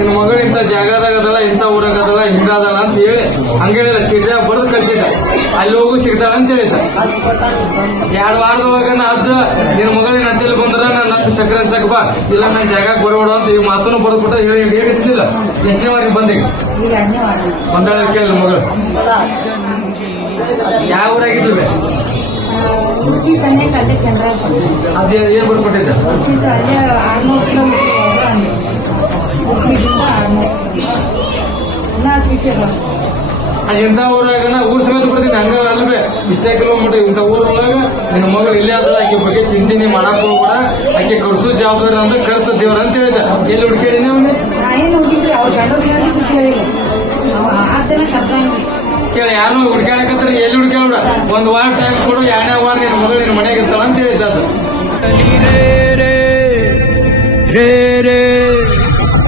ನಿನ್ನ ಮಗಳು ಇಂಥ ಜಾಗದಾಗದಲ್ಲ ಇಂಥ ಊರಾಗದಲ್ಲ ಹಿಂಗಾದಲ್ಲ ಅಂತ ಹೇಳಿ ಹಂಗೇಳಿಲ್ಲ ಚೀಟಿ ಬರೆದು ಕಳ್ಸಿದ್ದ ಅಲ್ಲಿ ಹೋಗು ಸಿಗ್ತಾಳ ಅಂತ ಹೇಳಿದ್ದ 2 ವಾರದೊಳಗ ಅಜ್ಜ ನಿನ್ನ ಮಗಳಿನ ಅಡ್ಡಿಯಲ್ಲಿ ಬಂದ್ರ ನನ್ನ ಅಪ್ಪ ಸಕ್ಕರೆ ಹಚ್ಚಕ್ ಬಾ ಇಲ್ಲ ನನ್ನ ಜಾಗಕ್ಕೆ ಬರಬೇಡ ಅಂತ ಈ ಮಾತನ್ನು ಬರೆದ್ಬಿಟ್ಟ ಹೇಳಿದ್ದಿಲ್ಲ. ಎಷ್ಟನೇ ವಾರಿಗೆ ಬಂದೀಗ ಬಂದಾಳ ಕೇಳಿಲ್ಲ ಮಗಳು ಯಾವ ಊರಾಗಿದ್ವಿ ಅದೇ ಏನ್ ಬರ್ಕೊಟ್ಟಿದ್ದ ಇಂಥ ಊರಾಗ ಊರ್ ಸಮೇತ ಬಿಡ್ತೀನಿ ಹಂಗ ಅಲ್ವೇ ಇಷ್ಟೇ ಕಿಲೋಮೀಟರ್ ಇಂಥ ಊರೊಳಗ ನಿನ್ನ ಮಗಳು ಇಲ್ಲೇ ಆದಲ್ಲ ಆಕೆ ಬಗ್ಗೆ ಚಿಂತೆ ಮಾಡಕ್ ಹೋಗ್ಬೇಡ ಆಕೆ ಕರ್ಸೋ ಜವಾಬ್ದಾರಿ ಅಂದ್ರೆ ಕರ್ಸ ದೇವ್ರ ಅಂತ ಹೇಳಿದ. ಎಲ್ಲಿ ಹುಡ್ಕೇಳಿ ಅವನೇ ಕೇಳಿ ಯಾರು ಹುಡ್ಕ್ಯಾಡಕತ್ರ ಎಲ್ಲಿ ಹುಡ್ಕ್ಯಾಡ 1 ವಾರ ಟೈಮ್ ಕೊಡು 2ನೇ ವಾರ ನಿನ್ನ ಮಗಳು ನಿನ್ನ ಮನೆಗೆ ಇರ್ತಾಳ ಅಂತ ಹೇಳಿದ.